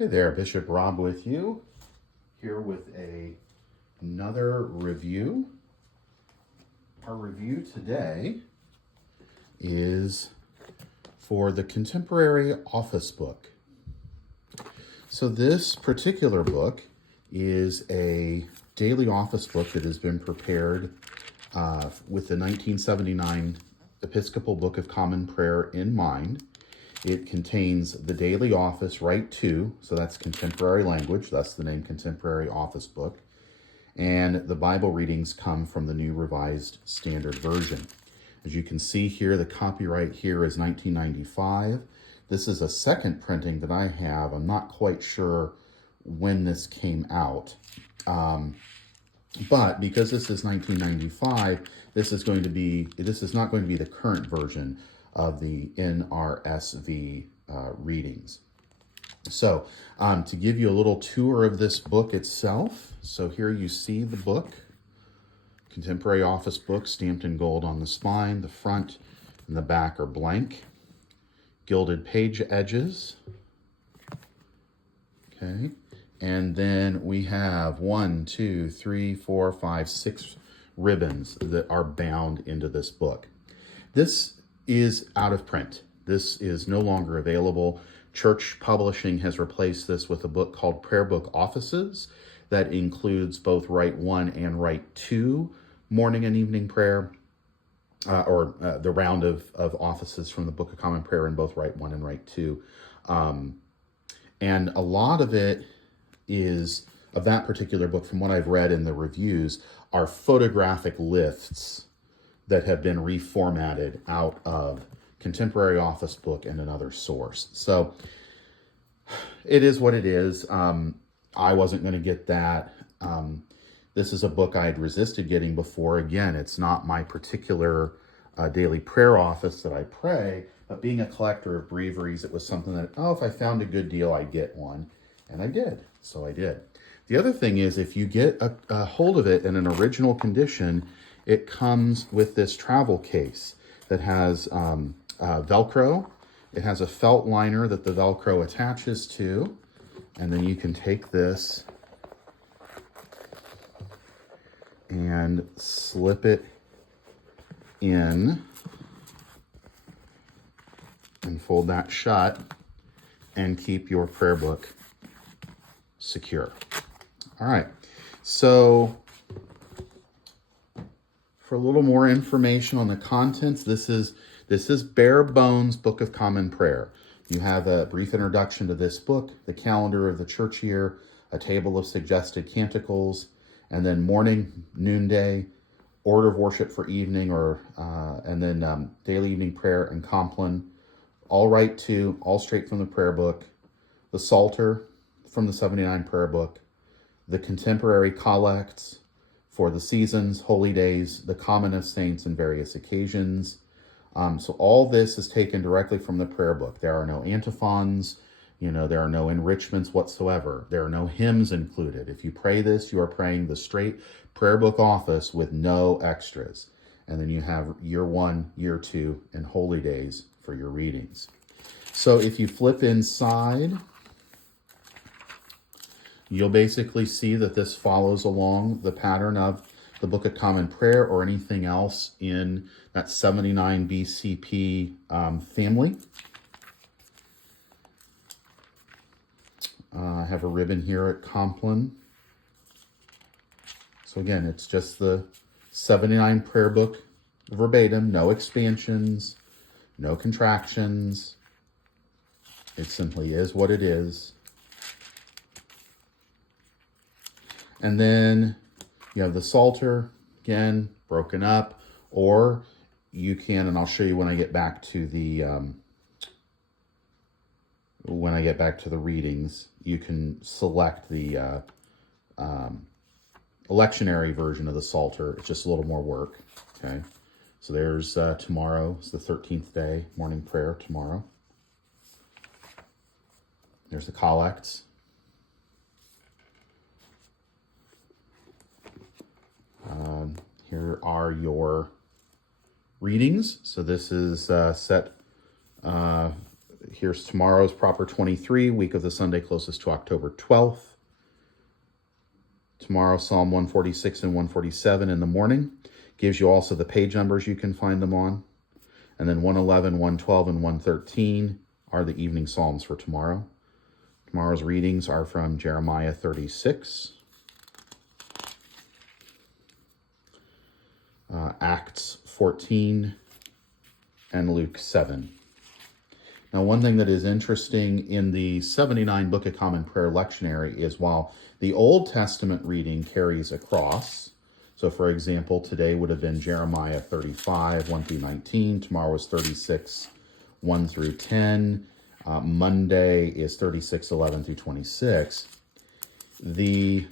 Hey there, Bishop Rob with you, here with another review. Our review today is for the Contemporary Office book. So this particular book is a daily office book that has been prepared with the 1979 Episcopal Book of Common Prayer in mind. It contains the daily office right to, so that's contemporary language, that's the name Contemporary Office Book. And the Bible readings come from the New Revised Standard Version. As you can see here, the copyright here is 1995. This is a second printing that I have. I'm not quite sure when this came out. But because this is 1995, this is not going to be the current version of the NRSV readings. So to give you a little tour of this book itself, so here you see the book, Contemporary Office Book, stamped in gold on the spine. The front and the back are blank. Gilded page edges. Okay. And then we have 6 ribbons that are bound into this book. This is out of print. This is no longer available. Church Publishing has replaced this with a book called Prayer Book Offices that includes both Rite 1 and Rite 2 morning and evening prayer, or the round of offices from the Book of Common Prayer in both Rite 1 and Rite 2. And a lot of it is, of that particular book, from what I've read in the reviews, are photographic lists that have been reformatted out of Contemporary Office Book and another source. So it is what it is. I wasn't going to get that. This is a book I had resisted getting before. Again, it's not my particular daily prayer office that I pray, but being a collector of breviaries, it was something that, if I found a good deal, I'd get one. And I did. So I did. The other thing is, if you get a hold of it in an original condition, it comes with this travel case that has Velcro. It has a felt liner that the Velcro attaches to. And then you can take this and slip it in and fold that shut and keep your prayer book secure. All right. So for a little more information on the contents, this is bare bones Book of Common Prayer. You have a brief introduction to this book, the calendar of the church year, a table of suggested canticles, and then morning, noonday, order of worship for evening, and then daily evening prayer and compline, all Rite 2, all straight from the prayer book, the Psalter from the 79 prayer book, the contemporary collects for the seasons, holy days, the common of saints, and various occasions. So all this is taken directly from the prayer book. There are no antiphons, there are no enrichments whatsoever. There are no hymns included. If you pray this, you are praying the straight prayer book office with no extras. And then you have year 1, year 2, and holy days for your readings. So if you flip inside, you'll basically see that this follows along the pattern of the Book of Common Prayer or anything else in that 79 BCP family. I have a ribbon here at Compline. So again, it's just the 79 prayer book verbatim, no expansions, no contractions. It simply is what it is. And then you have the Psalter, again, broken up, or you can, and I'll show you when I get back to the readings, you can select the lectionary version of the Psalter. It's just a little more work, okay? So there's tomorrow. It's the 13th day, morning prayer tomorrow. There's the collects. Here are your readings. So this is set here's tomorrow's proper 23, week of the Sunday closest to October 12th. Tomorrow, Psalm 146 and 147 in the morning. Gives you also the page numbers you can find them on. And then 111, 112, and 113 are the evening psalms for tomorrow. Tomorrow's readings are from Jeremiah 36, Acts 14, and Luke 7. Now, one thing that is interesting in the 79 Book of Common Prayer lectionary is while the Old Testament reading carries across, so for example, today would have been Jeremiah 35, 1 through 19. Tomorrow is 36, 1 through 10. Monday is 36, 11 through 26. The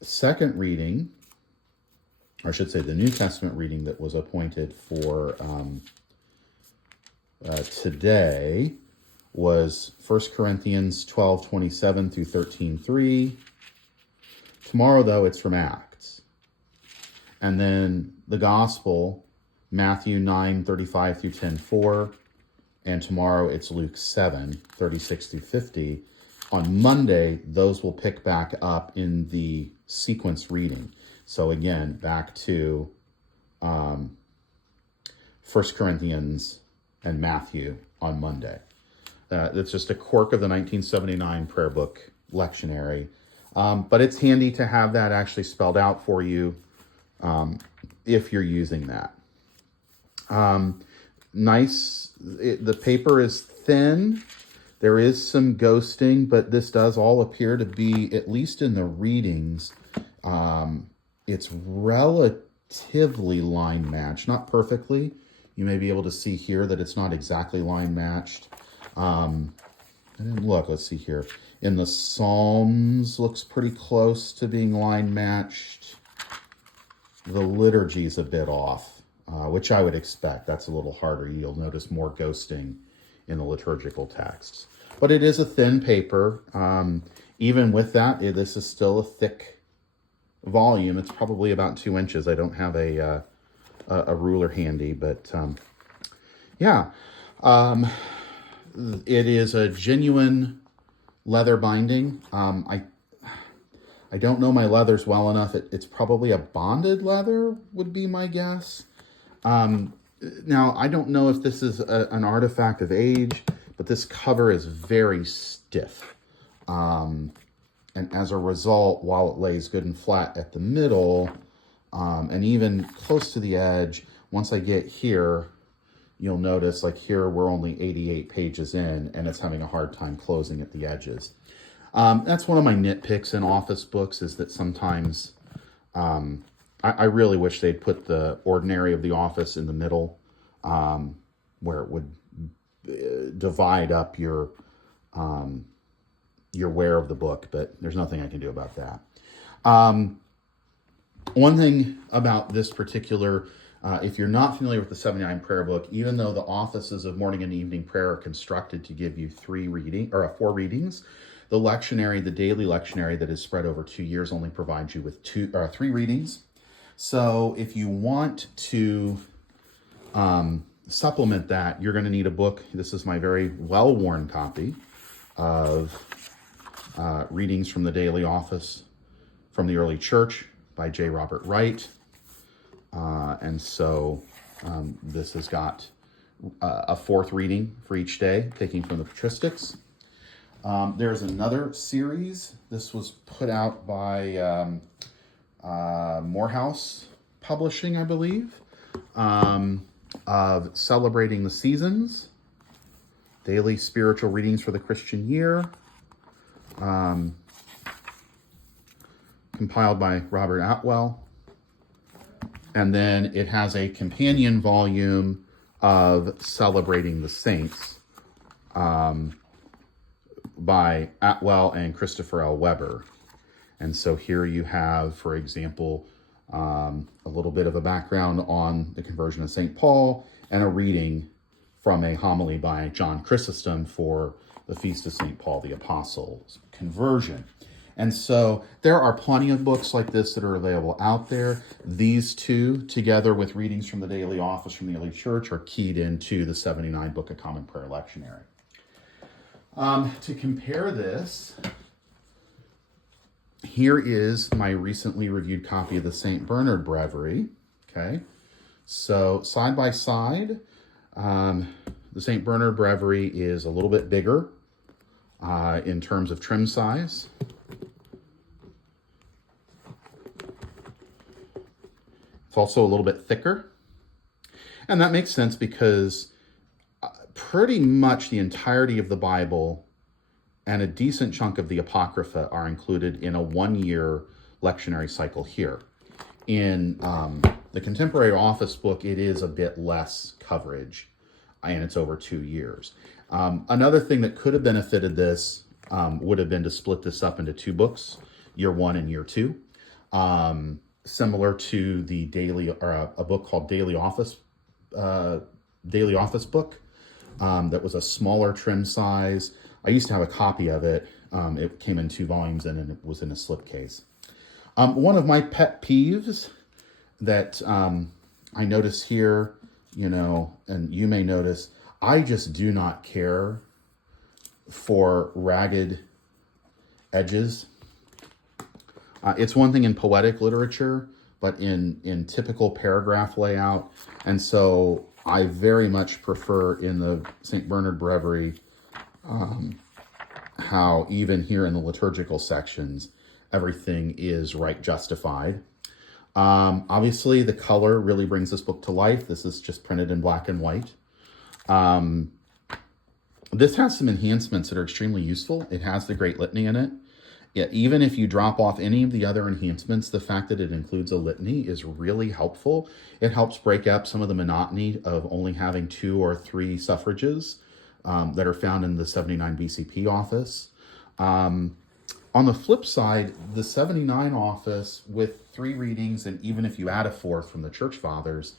second reading, or I should say the New Testament reading that was appointed for today was 1 Corinthians 12, 27 through 13, 3. Tomorrow, though, it's from Acts. And then the Gospel, Matthew 9, 35 through 10, 4. And tomorrow it's Luke 7, 36 through 50. On Monday, those will pick back up in the sequence reading. So again, back to 1 Corinthians and Matthew on Monday. It's just a quirk of the 1979 prayer book lectionary. But it's handy to have that actually spelled out for you if you're using that. The paper is thin. There is some ghosting, but this does all appear to be, at least in the readings, it's relatively line matched, not perfectly. You may be able to see here that it's not exactly line matched. I didn't look, let's see here. In the Psalms, looks pretty close to being line matched. The liturgy is a bit off. Which I would expect. That's a little harder. You'll notice more ghosting in the liturgical texts. But it is a thin paper. Even with that, this is still a thick volume. It's probably about 2 inches. I don't have a ruler handy, but yeah. It is a genuine leather binding. I don't know my leathers well enough. It's probably a bonded leather would be my guess. Now, I don't know if this is an artifact of age, but this cover is very stiff. And as a result, while it lays good and flat at the middle, and even close to the edge, once I get here, you'll notice like here we're only 88 pages in and it's having a hard time closing at the edges. That's one of my nitpicks in office books is that sometimes I really wish they'd put the ordinary of the office in the middle, where it would divide up your wear of the book, but there's nothing I can do about that. One thing about this particular, if you're not familiar with the 79 prayer book, even though the offices of morning and evening prayer are constructed to give you 4 readings, the lectionary, the daily lectionary that is spread over 2 years only provides you with 3 readings. So if you want to supplement that, you're going to need a book. This is my very well-worn copy of Readings from the Daily Office from the Early Church by J. Robert Wright. And so this has got a 4th reading for each day, taking from the patristics. There's another series. This was put out by Morehouse Publishing, I believe, of Celebrating the Seasons, Daily Spiritual Readings for the Christian Year, compiled by Robert Atwell. And then it has a companion volume of Celebrating the Saints by Atwell and Christopher L. Weber. And so here you have, for example, a little bit of a background on the conversion of St. Paul and a reading from a homily by John Chrysostom for the Feast of St. Paul the Apostle's conversion. And so there are plenty of books like this that are available out there. These two, together with readings from the Daily Office from the early church, are keyed into the 79 Book of Common Prayer lectionary. To compare this, here is my recently reviewed copy of the St. Bernard Breviary. Okay, so side by side, the St. Bernard Breviary is a little bit bigger in terms of trim size. It's also a little bit thicker. And that makes sense because pretty much the entirety of the Bible and a decent chunk of the Apocrypha are included in a one-year lectionary cycle here. In the Contemporary Office book, it is a bit less coverage, and it's over 2 years. Another thing that could have benefited this would have been to split this up into 2 books, year 1 and year 2. Similar to the daily, or a book called Daily Office book, that was a smaller trim size. I used to have a copy of it. It came in 2 volumes and it was in a slipcase. One of my pet peeves that I notice here, and you may notice, I just do not care for ragged edges. It's one thing in poetic literature, but in typical paragraph layout. And so I very much prefer in the St. Bernard Breviary how even here in the liturgical sections, everything is right justified. Obviously, the color really brings this book to life. This is just printed in black and white. This has some enhancements that are extremely useful. It has the Great Litany in it. Yeah, even if you drop off any of the other enhancements, the fact that it includes a litany is really helpful. It helps break up some of the monotony of only having 2 or 3 suffrages that are found in the 79 BCP Office. On the flip side, the 79 Office with 3 readings, and even if you add a 4th from the Church Fathers,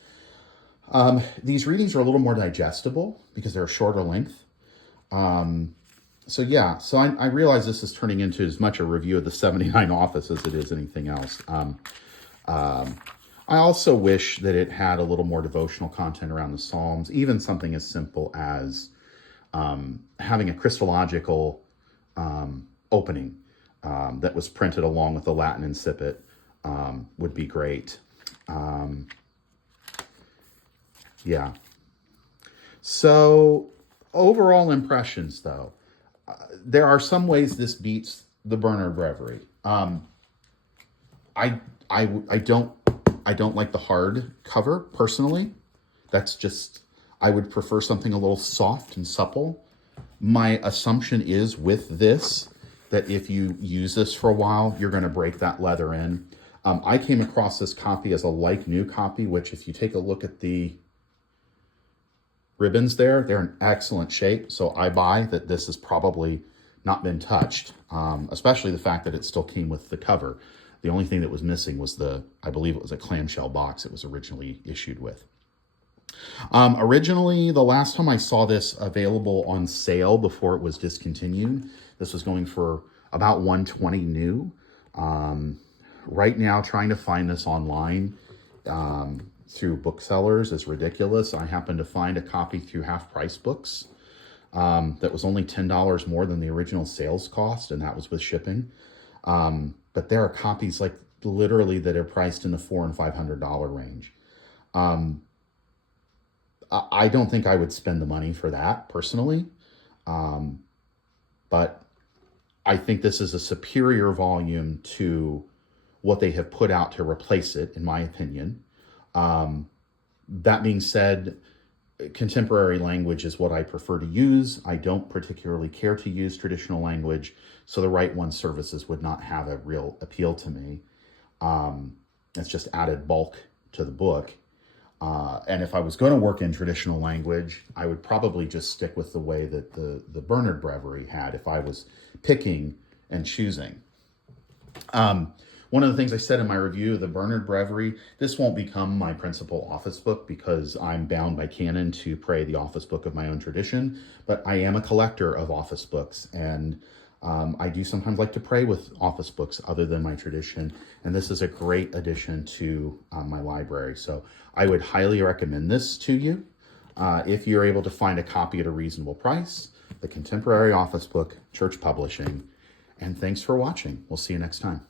these readings are a little more digestible because they're a shorter length. So I realize this is turning into as much a review of the 79 Office as it is anything else. I also wish that it had a little more devotional content around the Psalms, even something as simple as having a Christological opening that was printed along with the Latin incipit would be great. So overall impressions, though. There are some ways this beats the Bernard Breviary. I don't like the hard cover personally. That's just, I would prefer something a little soft and supple. My assumption is with this that if you use this for a while, you're going to break that leather in. I came across this copy as a like-new copy, which if you take a look at the ribbons there, they're in excellent shape. So I buy that this has probably not been touched, especially the fact that it still came with the cover. The only thing that was missing was I believe it was a clamshell box it was originally issued with. Originally, the last time I saw this available on sale before it was discontinued, this was going for about $120 new. Right now, trying to find this online through booksellers is ridiculous. I happened to find a copy through Half Price Books that was only $10 more than the original sales cost, and that was with shipping. But there are copies like literally that are priced in the $400 and $500 range. I don't think I would spend the money for that personally, but I think this is a superior volume to what they have put out to replace it, in my opinion. That being said, contemporary language is what I prefer to use. I don't particularly care to use traditional language, so the Right One services would not have a real appeal to me. It's just added bulk to the book. And if I was going to work in traditional language, I would probably just stick with the way that the Bernard Breviary had if I was picking and choosing. One of the things I said in my review of the Bernard Breviary, this won't become my principal office book because I'm bound by canon to pray the office book of my own tradition, but I am a collector of office books, and I do sometimes like to pray with office books other than my tradition, and this is a great addition to my library. So I would highly recommend this to you. If you're able to find a copy at a reasonable price, the Contemporary Office Book, Church Publishing. And thanks for watching. We'll see you next time.